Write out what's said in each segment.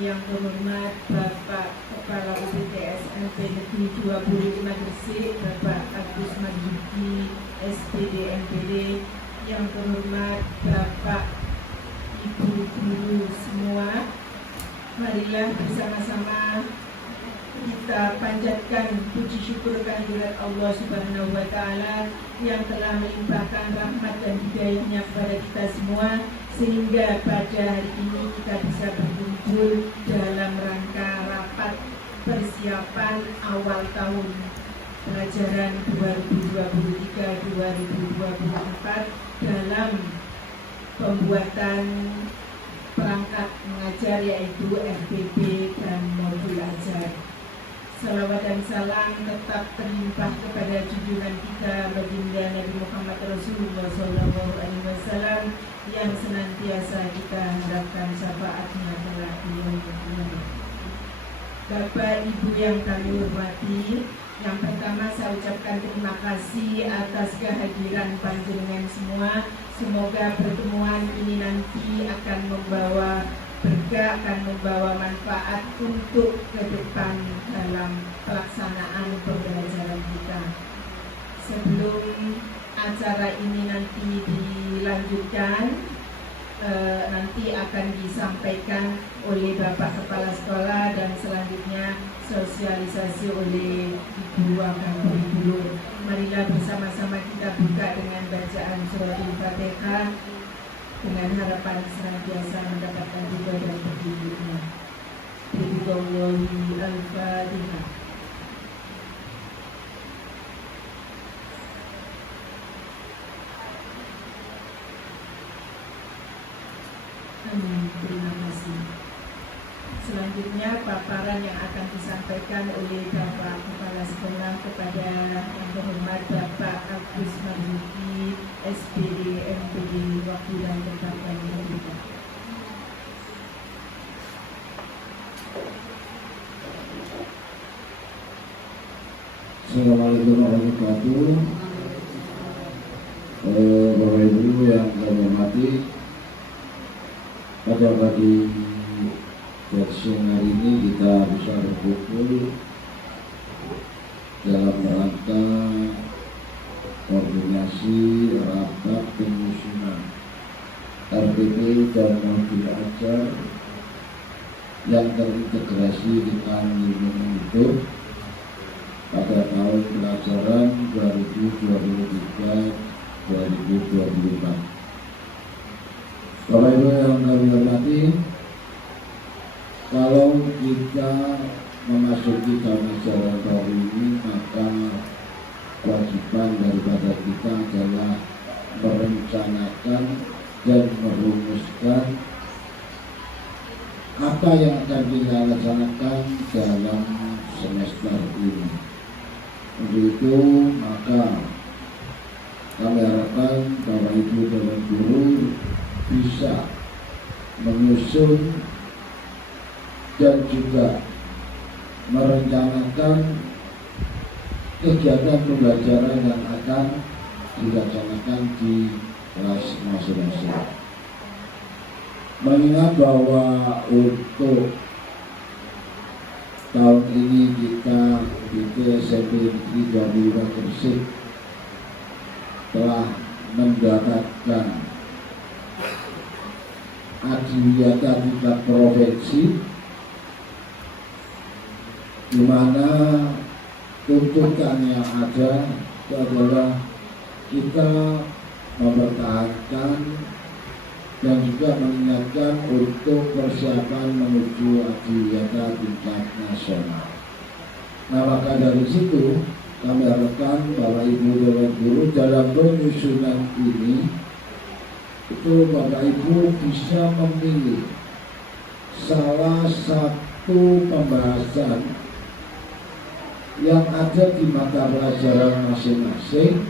Yang terhormat Bapak Kepala UPTSMP Negeri 25 Gresik, Bapak Agus Marzuki, SPD MPD. Yang terhormat Bapak Ibu guru semua, marilah bersama-sama kita panjatkan puji syukur kehadirat Allah Subhanahu wa Ta'ala yang telah melimpahkan rahmat dan hidayahnya kepada kita semua, sehingga pada hari ini kita bisa berkumpul dalam rangka rapat persiapan awal tahun pelajaran 2023-2024 dalam pembuatan perangkat mengajar, yaitu RPP dan modul ajar. Salawat dan salam tetap terlimpah kepada junjungan kita baginda Nabi Muhammad Rasulullah SAW yang senantiasa kita harapkan syafaatnya kelak di yaumul qiyamah. Bapak Ibu yang kami hormati, yang pertama saya ucapkan terima kasih atas kehadiran panjenengan semua. Semoga pertemuan ini nanti akan membawa berkah, akan membawa manfaat untuk ke depan dalam pelaksanaan pembelajaran kita. Sebelum acara ini nanti dilanjutkan, nanti akan disampaikan oleh Bapak Kepala Sekolah dan selanjutnya sosialisasi oleh Ibu Wakil. Marilah bersama-sama kita buka dengan bacaan surat Al-Fatihah dengan harapan senantiasa mendapatkan ridho dan petunjuknya. Bismillahirrahmanirrahim. Al-Fatihah. Terima kasih. Selanjutnya paparan yang akan disampaikan oleh Bapak Kepala Sekolah kepada yang terhormat Bapak Agus Marzuki, SPD MPD, wakil dan tetap kami berikan. Assalamualaikum warahmatullahi wabarakatuh. Bapak Ibu yang kami hormati, pada pagi siang hari ini kita bisa berkumpul dalam rangka koordinasi rapat penyusunan RPP dan modul ajar yang terintegrasi dengan lingkungan hidup pada tahun pelajaran 2023-2024. Bapak Ibu yang kami hormati, kalau kita memasuki tahun ajaran baru ini, maka kewajiban daripada kita adalah merencanakan dan merumuskan apa yang akan kita laksanakan dalam semester ini. Untuk itu, maka kami harapkan Bapak Ibu dan guru bisa menyusun dan juga merencanakan kegiatan pembelajaran yang akan dilaksanakan di kelas masing-masing. Mengingat bahwa untuk tahun ini kita di SMP Negeri 25 Gresik telah mendapatkan adiwiyata tingkat provinsi, di mana tuntutan yang ada itu adalah kita mempertahankan dan juga mengingatkan untuk persiapan menuju adiwiyata tingkat nasional. Nah, maka dari situ kami harapkan Bapak Ibu dan guru dalam penyusunan ini itu Bapak Ibu bisa memilih salah satu pembahasan yang ada di mata pelajaran masing-masing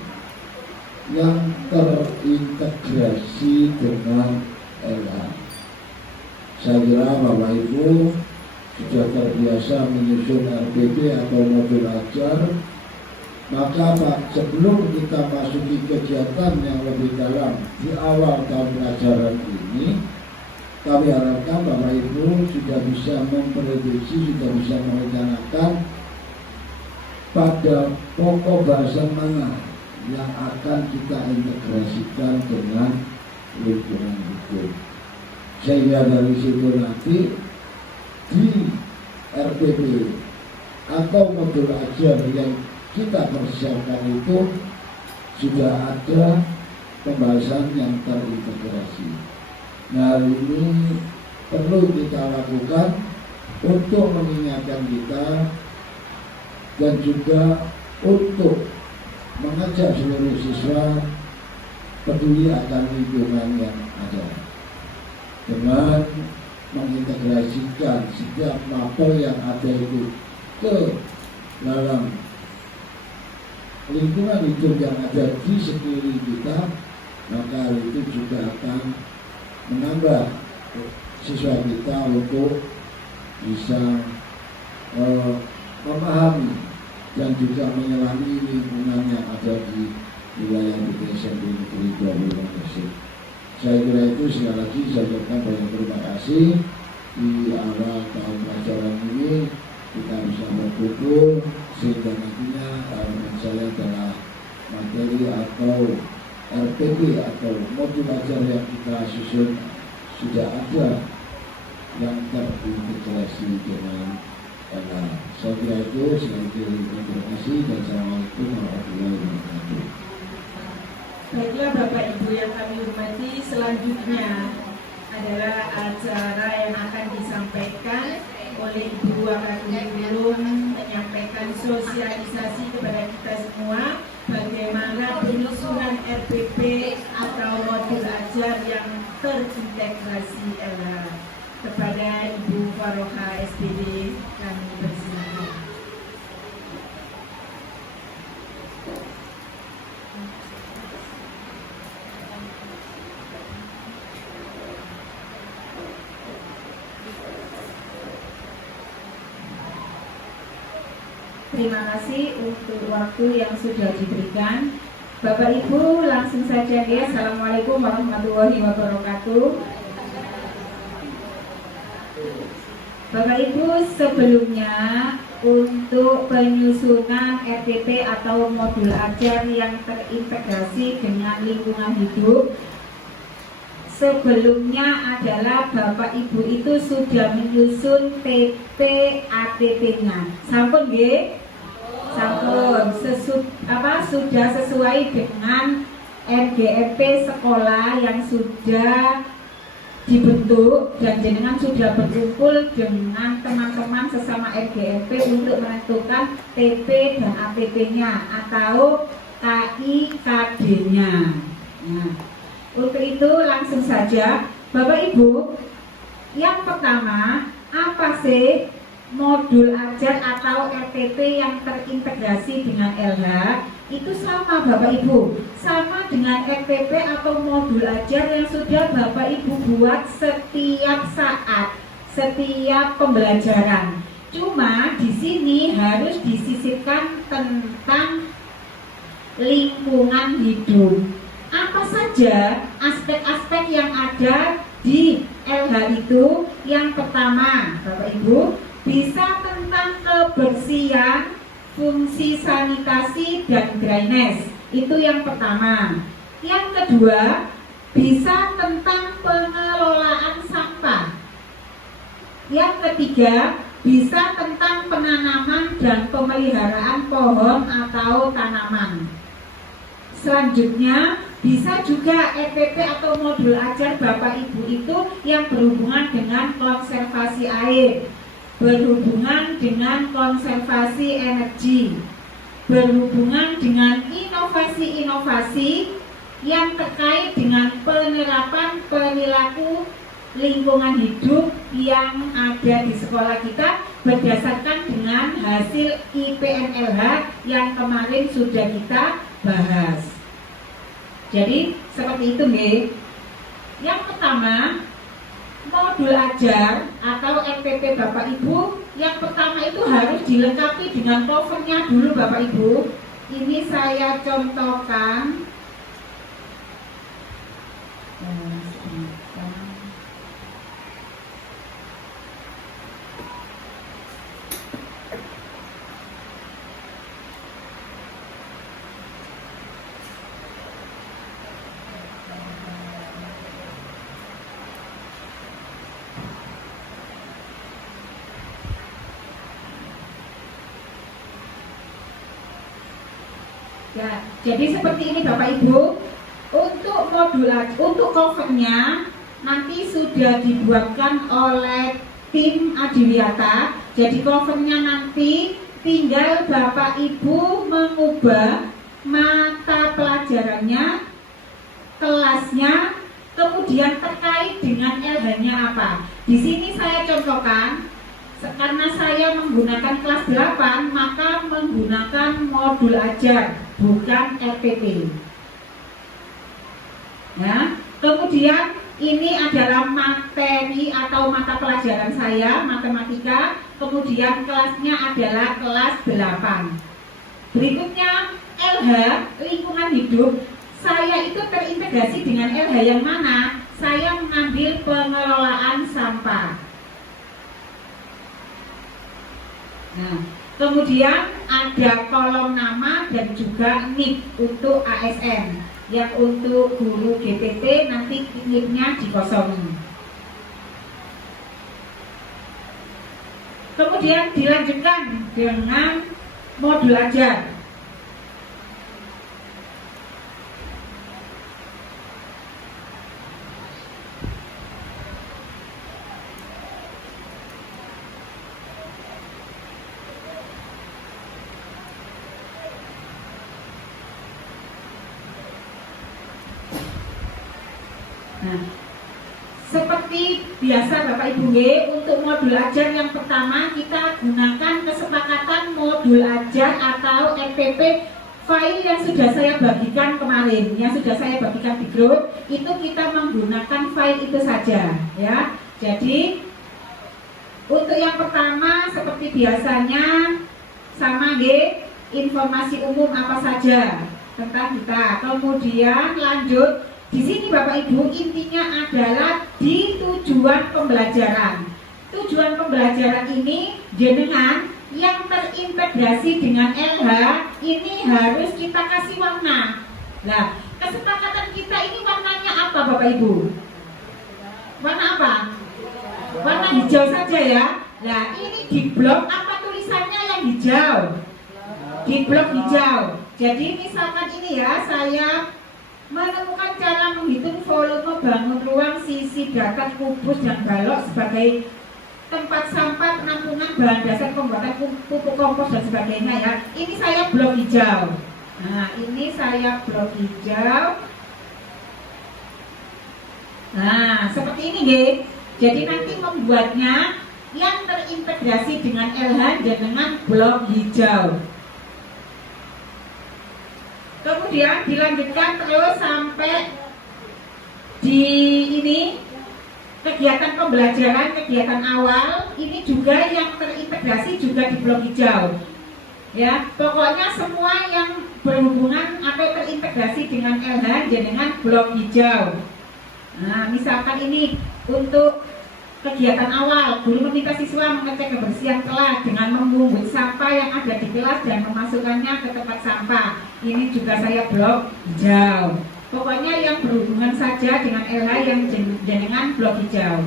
yang terintegrasi dengan LH. Saya kira Bapak Ibu sudah terbiasa menyusun RPP atau modul ajar, maka sebelum kita masuki kegiatan yang lebih dalam di awal tahun pelajaran ini, kami harapkan Bapak Ibu sudah bisa memprediksi, sudah bisa merencanakan pada pokok bahasan mana yang akan kita integrasikan dengan lingkungan hidup. Sehingga dari situ nanti di RPP atau modul ajar yang kita persiapkan itu sudah ada pembahasan yang terintegrasi. Nah, ini perlu kita lakukan untuk mengingatkan kita dan juga untuk mengajak seluruh siswa peduli akan lingkungan yang ada dengan mengintegrasikan setiap mapel yang ada itu ke dalam lingkungan hidup yang ada di sekeliling kita, maka itu juga akan menambah siswa kita untuk bisa memahami dan juga menyelami lingkungan yang ada di wilayah SMP Negeri 20 Gresik. Saya kira itu. Sekali lagi saya ucapkan banyak terima kasih. Di awal tahun pelajaran ini kita bisa berkumpul sehingga nantinya harapan saya adalah materi atau RPP atau modul ajar yang kita susun sudah ada yang terintegrasi dengan saya kira itu. Sekali lagi terima kasih dan Assalamualaikum warahmatullahi wabarakatuh. Baiklah Bapak Ibu yang kami hormati, selanjutnya adalah acara yang akan disampaikan oleh Ibu Wakakurikulum menyampaikan sosialisasi kepada kita semua bagaimana penyusunan RPP atau modul ajar yang terintegrasi kepada Ibu Faroha SPD. Kami persilakan. Terima kasih untuk waktu yang sudah diberikan. Bapak Ibu, langsung saja ya. Assalamualaikum warahmatullahi wabarakatuh. Bapak Ibu, sebelumnya untuk penyusunan RPP atau modul ajar yang terintegrasi dengan lingkungan hidup, sebelumnya adalah Bapak Ibu itu sudah menyusun TP ATP-nya. Sampun nggih? Sampun. Sudah sesuai dengan RGMP sekolah yang sudah dibentuk dan jenengan sudah berkumpul dengan teman-teman sesama RGMP untuk menentukan TP dan ATP-nya atau KIKD-nya. Nah, untuk itu langsung saja Bapak Ibu, yang pertama apa sih modul ajar atau RPP yang terintegrasi dengan LH? Itu sama Bapak Ibu, sama dengan RPP atau modul ajar yang sudah Bapak Ibu buat setiap saat, setiap pembelajaran. Cuma di sini harus disisipkan tentang lingkungan hidup. Apa saja aspek-aspek yang ada di LH itu? Yang pertama, Bapak Ibu, bisa tentang kebersihan, fungsi sanitasi dan drainase. Itu yang pertama. Yang kedua, bisa tentang pengelolaan sampah. Yang ketiga, bisa tentang penanaman dan pemeliharaan pohon atau tanaman. Selanjutnya, bisa juga RPP atau modul ajar Bapak Ibu itu yang berhubungan dengan konservasi air, berhubungan dengan konservasi energi, berhubungan dengan inovasi-inovasi yang terkait dengan penerapan perilaku lingkungan hidup yang ada di sekolah kita berdasarkan dengan hasil IPNLH yang kemarin sudah kita bahas. Jadi seperti itu nih. Yang pertama, modul ajar atau RPP Bapak Ibu, yang pertama itu harus dilengkapi dengan covernya dulu Bapak Ibu. Ini saya contohkan. Ya, jadi seperti ini Bapak Ibu. Untuk covernya nanti sudah dibuatkan oleh tim Adiwiyata. Jadi covernya nanti tinggal Bapak Ibu mengubah mata pelajarannya, kelasnya, kemudian terkait dengan LH-nya apa. Di sini saya contohkan, karena saya menggunakan kelas 8, maka menggunakan modul ajar, bukan RPP. Ya, kemudian ini adalah materi atau mata pelajaran saya, matematika. Kemudian kelasnya adalah kelas 8. Berikutnya LH, lingkungan hidup. Saya itu terintegrasi dengan LH yang mana? Saya mengambil pengelolaan sampah. Nah, kemudian ada kolom nama dan juga NIP untuk ASN. Yang untuk guru GPT nanti NIP-nya dikosongi. Kemudian dilanjutkan dengan modul ajar. Nah, seperti biasa Bapak Ibu, untuk modul ajar yang pertama kita gunakan kesepakatan modul ajar atau RPP file yang sudah saya bagikan kemarin, yang sudah saya bagikan di grup, itu kita menggunakan file itu saja ya. Jadi untuk yang pertama seperti biasanya sama informasi umum apa saja tentang kita. Kemudian lanjut. Di sini Bapak Ibu intinya adalah di tujuan pembelajaran. Tujuan pembelajaran ini jenengan yang terintegrasi dengan LH ini harus kita kasih warna. Nah, kesepakatan kita ini warnanya apa Bapak Ibu? Warna apa? Warna hijau saja ya. Nah, ini di blok apa tulisannya yang hijau? Di blok hijau. Jadi misalkan ini ya, saya menemukan cara menghitung volume bangun ruang, sisi datar, kubus, dan balok sebagai tempat sampah, penampungan bahan dasar pembuatan pupuk kompos dan sebagainya ya. Ini saya blok hijau. Nah, ini saya blok hijau. Nah, seperti ini Jadi nanti membuatnya yang terintegrasi dengan LH dengan blok hijau. Kemudian dilanjutkan terus sampai di ini kegiatan pembelajaran, kegiatan awal ini juga yang terintegrasi juga di blok hijau. Ya, pokoknya semua yang berhubungan atau terintegrasi dengan LH dengan blok hijau. Nah, misalkan ini untuk kegiatan awal, guru meminta siswa mengecek kebersihan kelas dengan memungut sampah yang ada di kelas dan memasukkannya ke tempat sampah. Ini juga saya blok hijau. Pokoknya yang berhubungan saja dengan LH yang dengan blok hijau.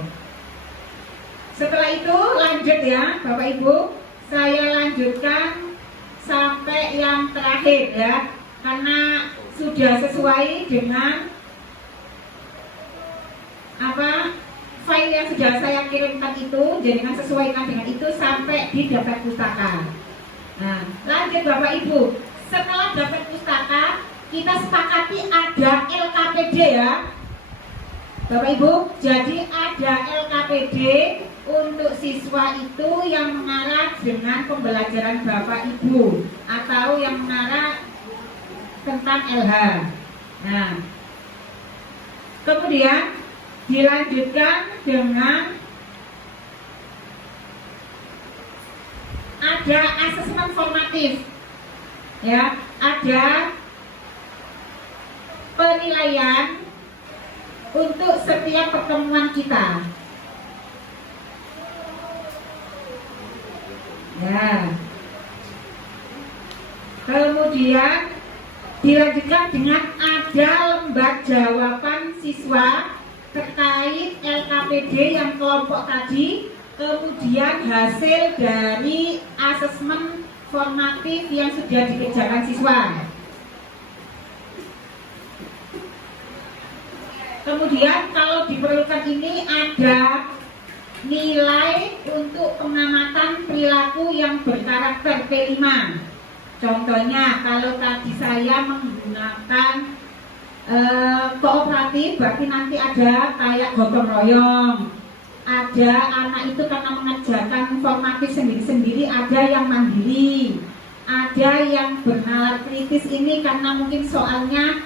Setelah itu lanjut ya Bapak Ibu, saya lanjutkan sampai yang terakhir ya, karena sudah sesuai dengan file yang sudah saya kirimkan itu, jangan sesuaikan dengan itu sampai di daftar pustaka. Nah, lanjut Bapak Ibu. Setelah daftar pustaka, kita sepakati ada LKPD ya Bapak Ibu. Jadi ada LKPD untuk siswa itu yang mengarah dengan pembelajaran Bapak Ibu atau yang mengarah tentang LH. Nah, kemudian dilanjutkan dengan ada asesmen formatif ya, ada penilaian untuk setiap pertemuan kita ya. Kemudian dilanjutkan dengan ada lembar jawaban siswa terkait LKPD yang kelompok tadi, kemudian hasil dari asesmen formatif yang sudah dikerjakan siswa. Kemudian kalau diperlukan ini ada nilai untuk pengamatan perilaku yang berkarakter P5. Contohnya kalau tadi saya menggunakan kooperatif, berarti nanti ada kayak gotong royong. Ada anak itu karena mengerjakan formatif sendiri-sendiri, ada yang mandiri, ada yang bernalar kritis ini karena mungkin soalnya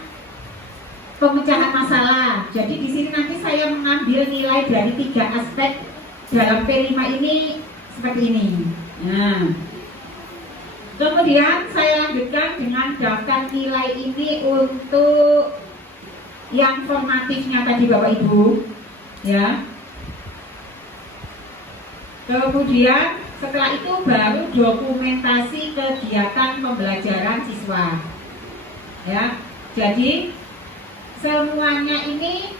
pemecahan masalah. Jadi di sini nanti saya mengambil nilai dari 3 aspek dalam P5 ini seperti ini. Nah, kemudian saya lanjutkan dengan daftar nilai ini untuk yang formatifnya tadi Bapak Ibu, ya. Kemudian setelah itu baru dokumentasi kegiatan pembelajaran siswa, ya. Jadi semuanya ini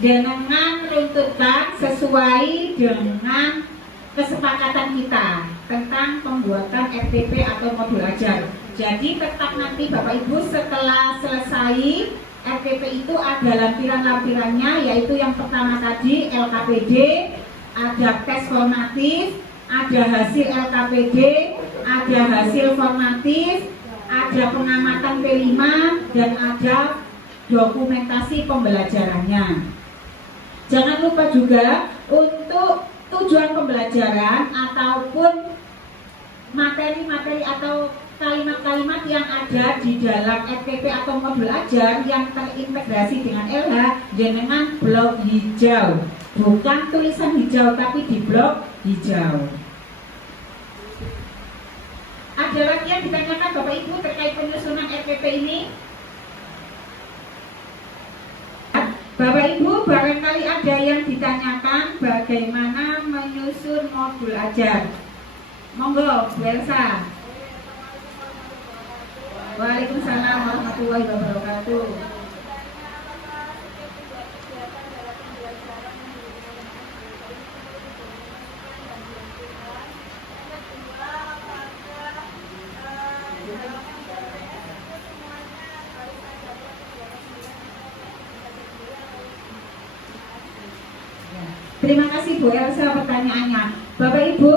jenengan runtutan sesuai dengan kesepakatan kita tentang pembuatan RTP atau modul ajar. Jadi tetap nanti Bapak Ibu setelah selesai RTP itu ada lampiran-lampirannya, yaitu yang pertama tadi LKPD, ada tes formatif, ada hasil LKPD, ada hasil formatif, ada pengamatan P5, dan ada dokumentasi pembelajarannya. Jangan lupa juga untuk tujuan pembelajaran ataupun materi-materi atau kalimat-kalimat yang ada di dalam RTP atau modul ajar yang terintegrasi dengan LH, jenengan blok hijau, bukan tulisan hijau tapi di blok hijau. Ada lagi yang ditanyakan Bapak Ibu terkait penyusunan RTP ini? Bapak Ibu, barangkali ada yang ditanyakan bagaimana menyusun modul ajar. Monggo, Bu Elsa. Waalaikumsalam warahmatullahi wabarakatuh. Terima kasih Bu Elsa pertanyaannya. Bapak Ibu,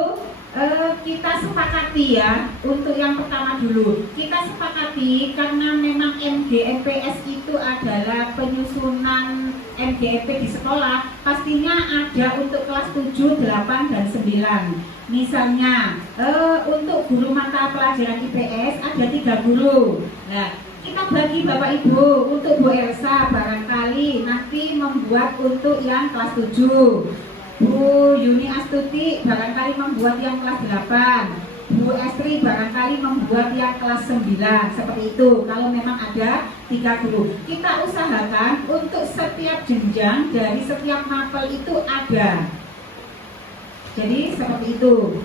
kita sepakati ya untuk yang pertama dulu. Kita sepakati karena memang MGMPS itu adalah penyusunan MGMP di sekolah, pastinya ada untuk kelas 7, 8, dan 9. Misalnya untuk guru mata pelajaran IPS ada 3 guru. Nah, kita bagi Bapak Ibu. Untuk Bu Elsa barangkali nanti membuat untuk yang kelas 7. Bu Yuni Astuti barangkali membuat yang kelas 8. Bu Estri barangkali membuat yang kelas 9. Seperti itu, kalau memang ada 3 guru. Kita usahakan untuk setiap jenjang dari setiap mapel itu ada. Jadi seperti itu.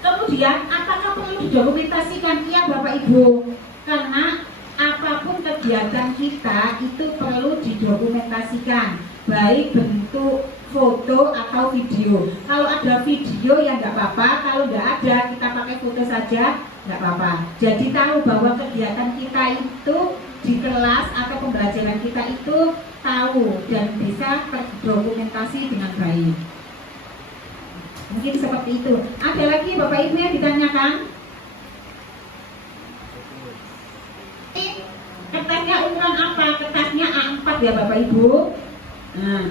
Kemudian apakah perlu didokumentasikan? Iya Bapak Ibu, karena apapun kegiatan kita itu perlu didokumentasikan, baik bentuk foto atau video. Kalau ada video ya nggak apa-apa, kalau nggak ada kita pakai foto saja nggak apa-apa. Jadi tahu bahwa kegiatan kita itu di kelas atau pembelajaran kita itu tahu dan bisa terdokumentasi dengan baik. Mungkin seperti itu. Ada lagi Bapak Ibu yang ditanyakan? Kertasnya ukuran apa? Kertasnya A4 ya Bapak Ibu. Nah,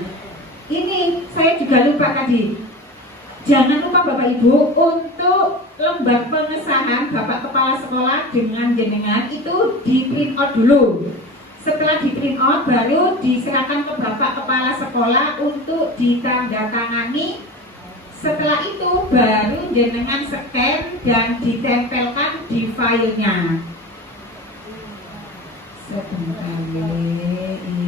ini saya juga lupa tadi. Jangan lupa Bapak Ibu untuk lembar pengesahan Bapak Kepala Sekolah dengan jenengan itu di print out dulu. Setelah di print out baru diserahkan ke Bapak Kepala Sekolah untuk ditandatangani. Setelah itu baru jenengan scan dan ditempelkan di filenya. Sebentar ini.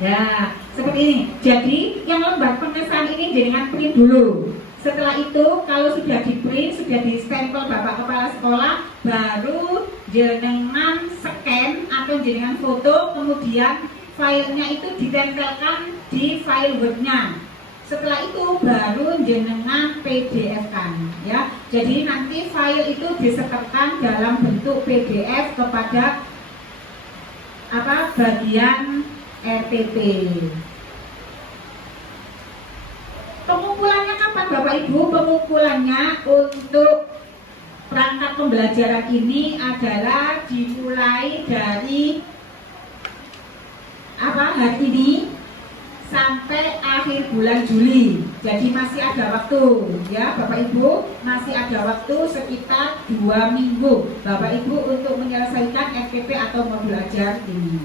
Ya, seperti ini. Jadi yang lembar pengesahan ini jenengan print dulu. Setelah itu kalau sudah di print, sudah di stempel Bapak Kepala Sekolah, baru jenengan scan atau jenengan foto, kemudian filenya itu ditempelkan di file wordnya. Setelah itu baru jenengan PDF kan ya. Jadi nanti file itu disetorkan dalam bentuk PDF kepada bagian RTP. Pengumpulannya kapan Bapak Ibu? Pengumpulannya untuk perangkat pembelajaran ini adalah dimulai dari hari ini sampai akhir bulan Juli. Jadi masih ada waktu ya Bapak Ibu, masih ada waktu sekitar 2 minggu Bapak Ibu untuk menyelesaikan FPP atau modul ajar ini.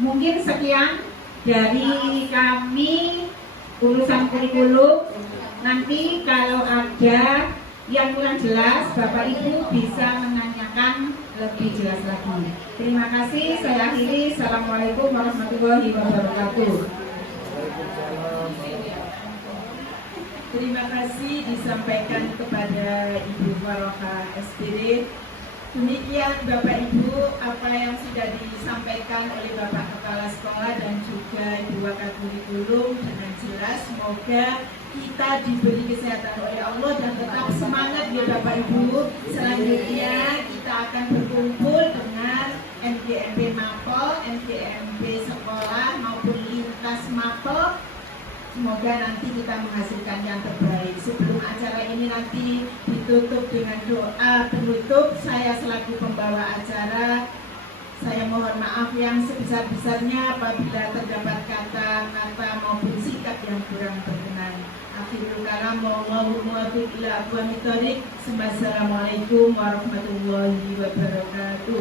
Mungkin sekian dari kami urusan kurikulum. Nanti kalau ada yang kurang jelas, Bapak Ibu bisa menanyakan lebih jelas lagi. Terima kasih, saya akhiri. Assalamualaikum warahmatullahi wabarakatuh. Terima kasih disampaikan kepada Ibu Faroha SPD. Demikian Bapak Ibu apa yang sudah disampaikan oleh Bapak Kepala Sekolah dan juga Ibu Wakil Kurikulum dengan jelas. Semoga kita diberi kesehatan oleh Allah dan tetap semangat ya Bapak Ibu. Selanjutnya kita akan berkumpul dengan MGMP Mapol, MGMP sekolah maupun lintas Mapol. Semoga nanti kita menghasilkan yang terbaik. Sebelum acara ini nanti ditutup dengan doa penutup, saya selaku pembawa acara, saya mohon maaf yang sebesar-besarnya apabila terdapat kata-kata maupun sikap yang kurang berkenan. Akhirul kalam, wallahu muwaffiq ila aqwamit thoriq. Assalamualaikum warahmatullahi wabarakatuh.